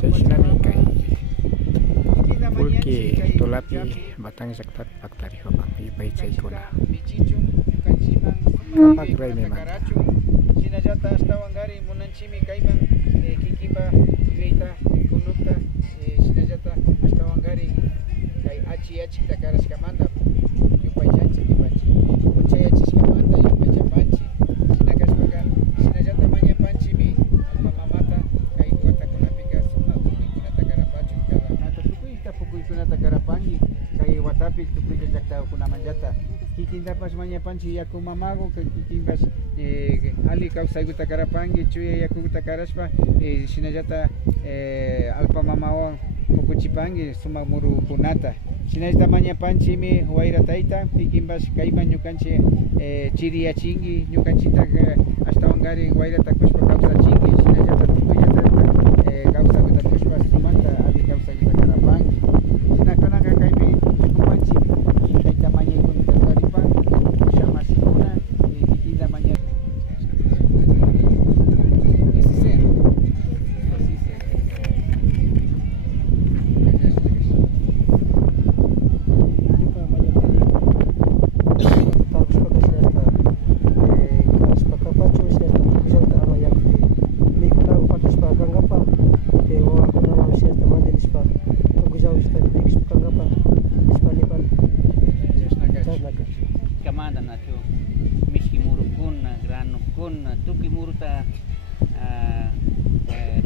chayshinami kay pulki tulapi batang saktak paktarihoman ipay chaykuna kapag raymemanta Sinajata hasta wangari munanchimi kaiban kikiba yueita kunukta sinajata hasta wangari kai achi takaraskamanta yupaychanchi kipanchi uchay achishkamanta yupaychapanchi sinakashpaka sinajata mañapanchimi alma mamata kai watakunapika suma tukuykunata karapachu kada nata tukuyta pukuykunata karapanki kai watapi tukuyta llaqtakunamanllata kikintapas mañapanchi yaku mamago kikinpas ali kawsaykuta karapanki chuya yakuta karashpa shinallata alpa mamawan pukuchipanki sumak murukunata shinallata mañapanchimi wayra tayta kikinpas kayman ñukanchik chiriyachinki ñukanchita ashtawankarin wayrata kushpa kawsachinki shinallata tukuyllata kawsakuta kushpa sumanta ali kawsaykuta karapanki shinakunaka kaypi tukupanchimi tayta mañaykunata karipanki llamasikuna kikinta mañay Kamanda nacho miski murukuna granukuna tuki muruta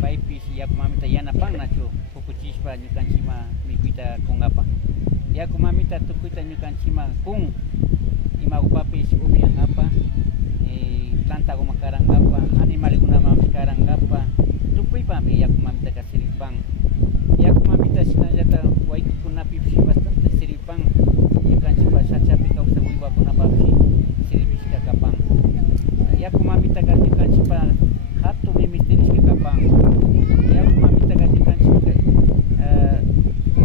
paipis yaku mamita yanapan nacho pukuchishpa ñukanchima mikuita kungapa yaku mamita tukuita ñukanchima kun imagupapis upiangapa planta goma karangapa animalkunamapas karangapa tukuypami yaku mamita kasiripan yaku mamita shinallata waykukunapipish bastante siripan ñukanchipa shachapi kawsa wiwakunapapish siribishka kapan yaku mamita ñukanchipa hatun mimisterishka kapan yaku mamita ñukanchipa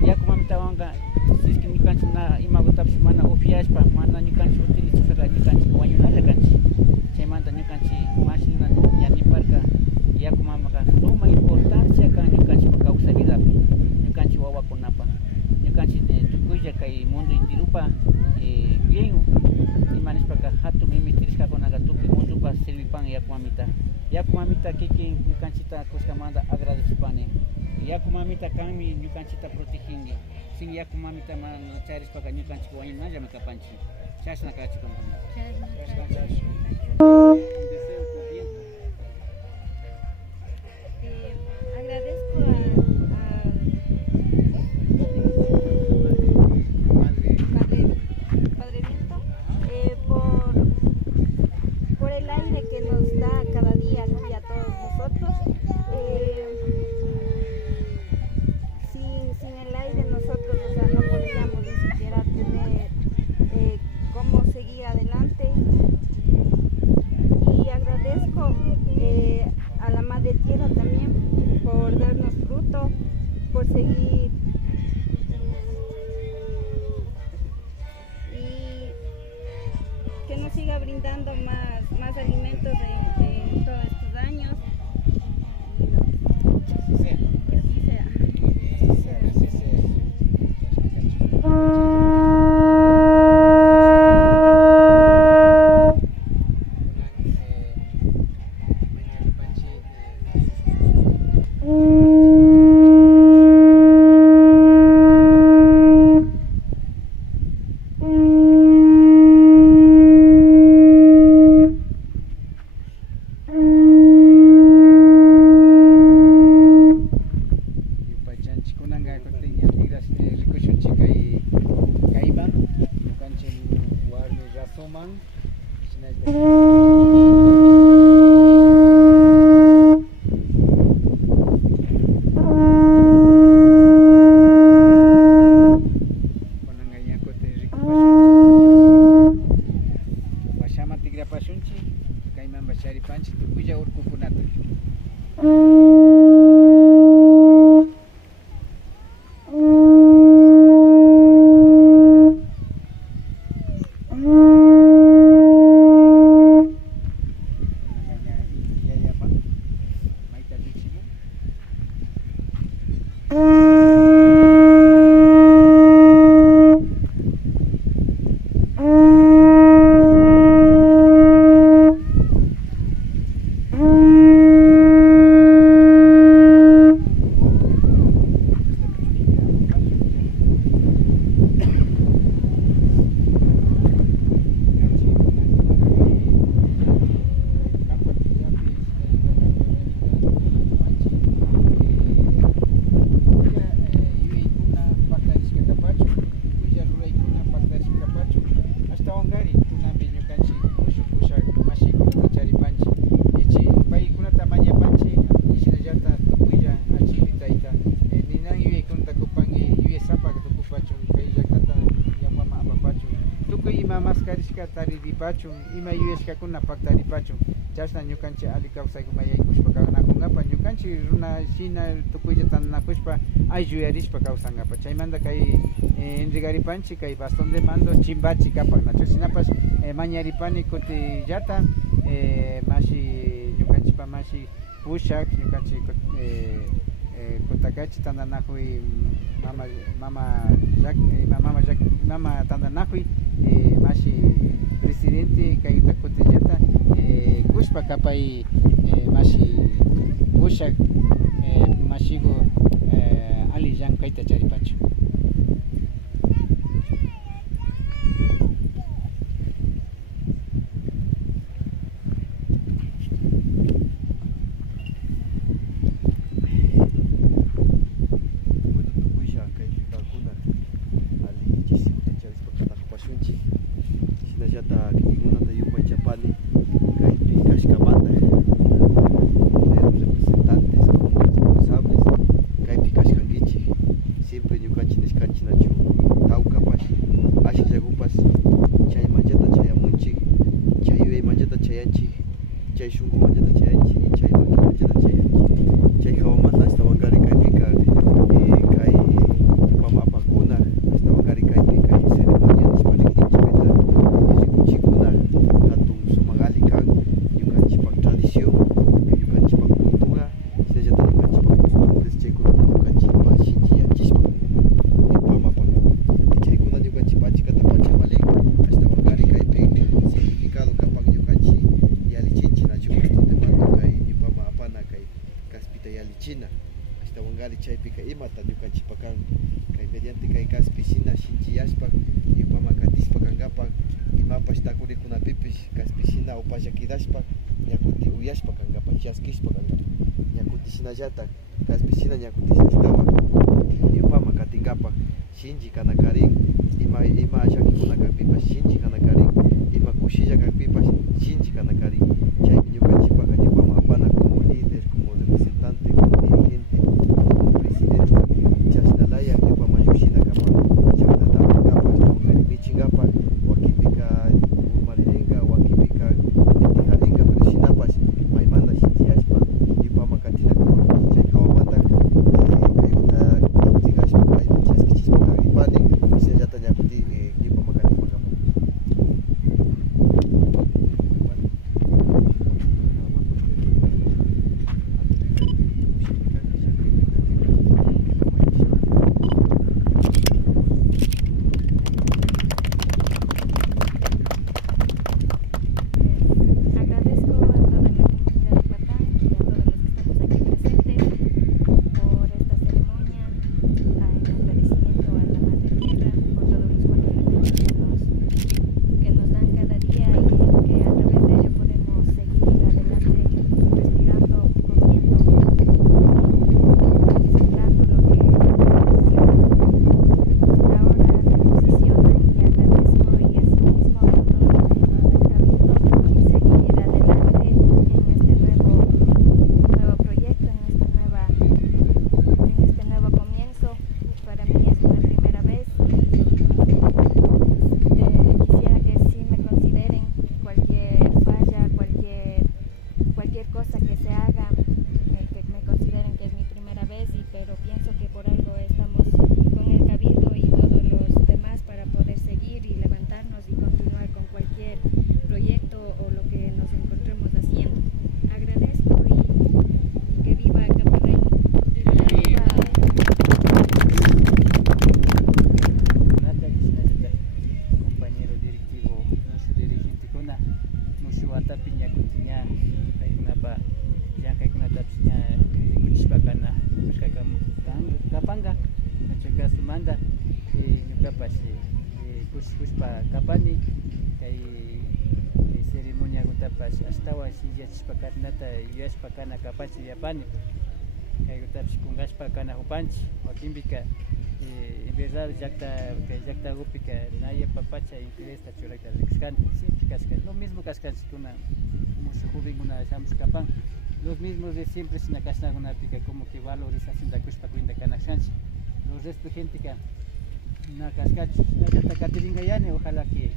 yaku mamita wanga siski ñukanchik na imagutapish mana upiashpa mana ñukanchik utilizashaka ñukanchik wañunalla kanchik chaymanta ñukanchik mashina ñaniparka yaku mamaka suma importancia kan ñukanchipa kawsa vidapi ñukanchik wawakunapa ñukanchik tukuylla kay mundo intirupa bien imanishpaka hatun mimitirishkakunaqa tukuy mundupa sirvipan yaku mamita kikin ñukanchita kushkamanta agradecipani yaku mamita kanmi ñukanchita proteginki sin yaku mamita mana charishpaka ñukanchik wañunallami kapanchik chashna kachikampani Agradezco Padre Víctor por el aire que nos da cada día aquí a todos nosotros. Sin el aire nosotros no podríamos ni siquiera tener cómo seguir adelante. Y agradezco a la Madre Tierra también por darnos fruto, por seguir y que nos siga brindando más alimentos en todos estos años. Que así sea. Taripachun, ima yueskakuna paktaripachun, chasna ñukanchik ali kawsaykumayaykushpa kawanakungapak ñukanchik runa shina tukuylla tandanakushpa aylluyarishpa kawsangapa chaymanta kay enrigaripanchik kay bastón de mando chimbachi kapak nachu sinapas mañaripani kutillata mashi ñukanchikpa mashi pushak ñukanchik kutakachi tandanakuy mama tandanakuy mashi presidente kayta kutillata kushpa kapay mashi pushak mashigo ali llan kayta charipachu. Yata kaspishina ñakutisha estawa yupama katingapa shinji kanakarin ima shakikuna kakpipa shinji kanakarin ima kushilla kakpipa shinji kanakarin chaymi ñukanchipaka yupama apana como líder, como representante, como dirigente, como presidenta chashnalaya yupama yushina kapa chaknatapankapa michingapak wakipika urmarirenka wakipika nitijarenka pero shinapas maymanta shinchiyashpa yupama katina manda ñukapas kushpa kapani kay ceremonia gutapas ashtawan sillachishpa karnata yuyashpa kana kapachi yapani kay gutapas kungashpa kana hupanchi wakinpika en verdad llakta upika naya papacha interesta churayta rikskani siempre kaskan lo mismo kaskanchikuna mucho jovenkuna shamushkapan los mismos de siempre sina kasnakunapika como que valorización da kushpa kuinda kanashanchi los resto gente que na kaskachu na katiringa yani ojalá que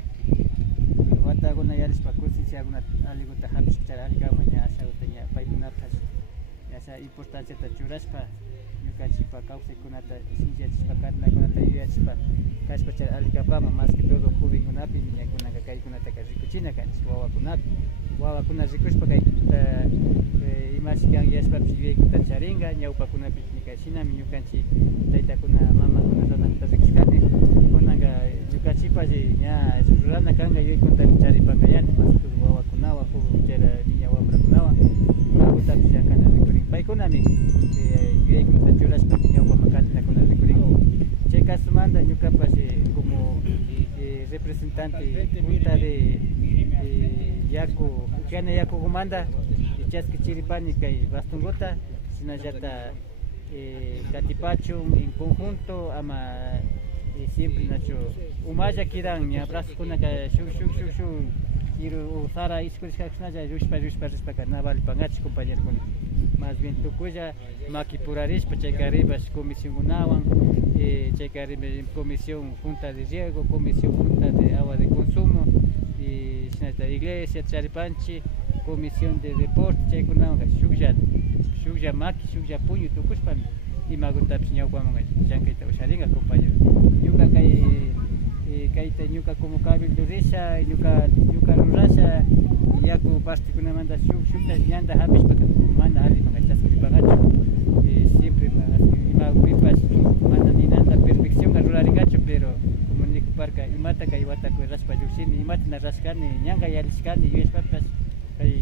wataguna yarispa conciencia alguna algo ta hapishchara algama nya ashautanya paykunapas esa importancia ta churashpa ñukanchikpa kawsaykunata sinchachispa karnakunata yuyachispa kashpa chay alikapama más que todo jovenkunapi niñakunaqa kaykunata rikuchina kanchik wawakuna rikushpa kaykuta imashkan yashpapish yuyaykuta charinga ñawpakunapi ñikashinami ñukanchik taytakuna mamakuna ranakuta rikishkani kunanqa ñukanchikpas ña rurana kanqa yuyaykunta charipanga yani más que todo wawakunawan chayra niña wambrakunawan kunakutapish llankana rikurin paykunami yuyaykunata churashpa ñawpama kantinakuna rikurin chay casumanta ñukapas como representante junta de yaku ukiana yakukumanta chaski chiripani kay bastungota sinallata katipachun en conjunto ama siempre nacho umaya kiran ña abrazo kunaka shuk quiero usar iskurishkaknalla rushpa rispaka navali pangachi compañero con más bien tukuya makipurarishpa chaykaribas comisionkunawan chaykaribas comisión junta de riego, comisión junta de agua de consumo y shinata iglesia charipanchi comisión de deporte chaykunawan shuklla maki shuklla puñu tukushpami imagutapish ñawpamanga llankayta usharinga compañero ñuka kayta ñuka como cabildo risha ñuka rurasha yaku partikunamanta shukta ñanda hapishpaka mana alimanga chaskiripangachu siempre imapipas mana ninanta perfección ruraringachu pero como nikuparka imata kay wataku rashpa llushini imata na rashkani ñanga yalishkani yuyashpapas kay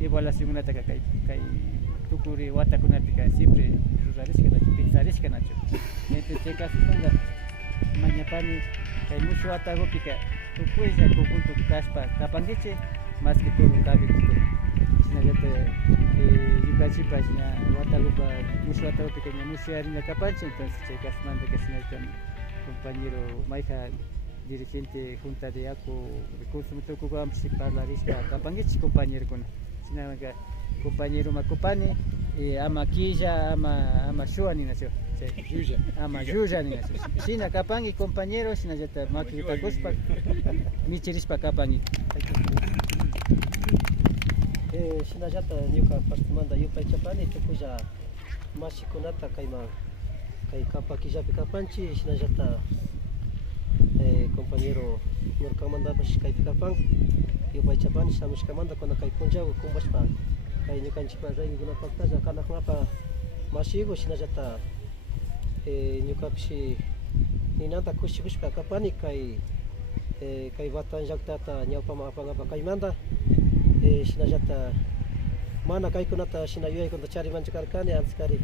evaluacionkunata kay tukuri watakunapika siempre rurarishkanachu pensarishkanachu entonces chay casusanga mañapani kay mucho watagupika tukuylla conjunto kashpa kapankichik más que todo cabildo sinallata yukachipas ña watagupa mucho watagupika ña mucho harina kapanchik entonces chay casusmanta que sinallata compañero mayja dirigente junta de yaku recursos tukukuwanpish parlarishpa kapankichik compañero kuna sinanga compañero makupani ama quilla ama shua ninacho ama yuya ninacho shina kapangi compañero sinallata makitakuspa michirishpa kapangi shinallata ñuka partimanta yupay chapani tukulla mashikunata kay kapa killapi kapanchi shinallata compañero ñurkamantapish kaypi kapan yupay chapani shamushkamanta kuna kay punllawan kumbashpa kay ñukanchikpa raymikunapaqtalla kanaqmapa mashiku shinallata ñukapish ninanta kushikushpa kapani kay watan llaktata ñawpama apanapa kaymanta shinallata mana kaykunata shina yuyaykunata charimanchu karkani antes kari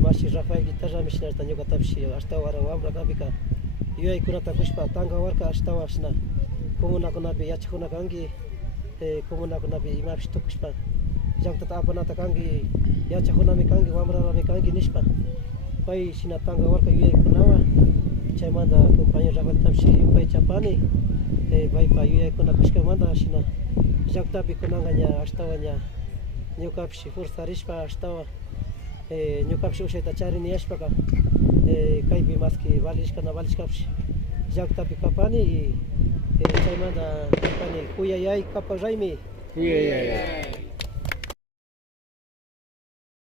mashi Rafael guitarrami shinallata ñukatapish ashtawan wambra kapika yuyaykunata kushpa tankawarka ashtawan shina comunakunapi yachakuna kanki comunakunapi imapish tukushpa llaktata apanata kanki yachakunami kanki wamrarami kanki nishpa pay shina tankawarka yuyaykunawan chaymanta compañero Rafaeltapish yupay chapani paypa yuyaykuna kushkamanta shina llaktapi kunanga ña ashtawan ña ñukapish forzarishpa ashtawan ñukapish ushayta chariniyashpaka kaypi maski valishkapish llaktapi kapani y chaymanta kapani kuyayay kapak raymi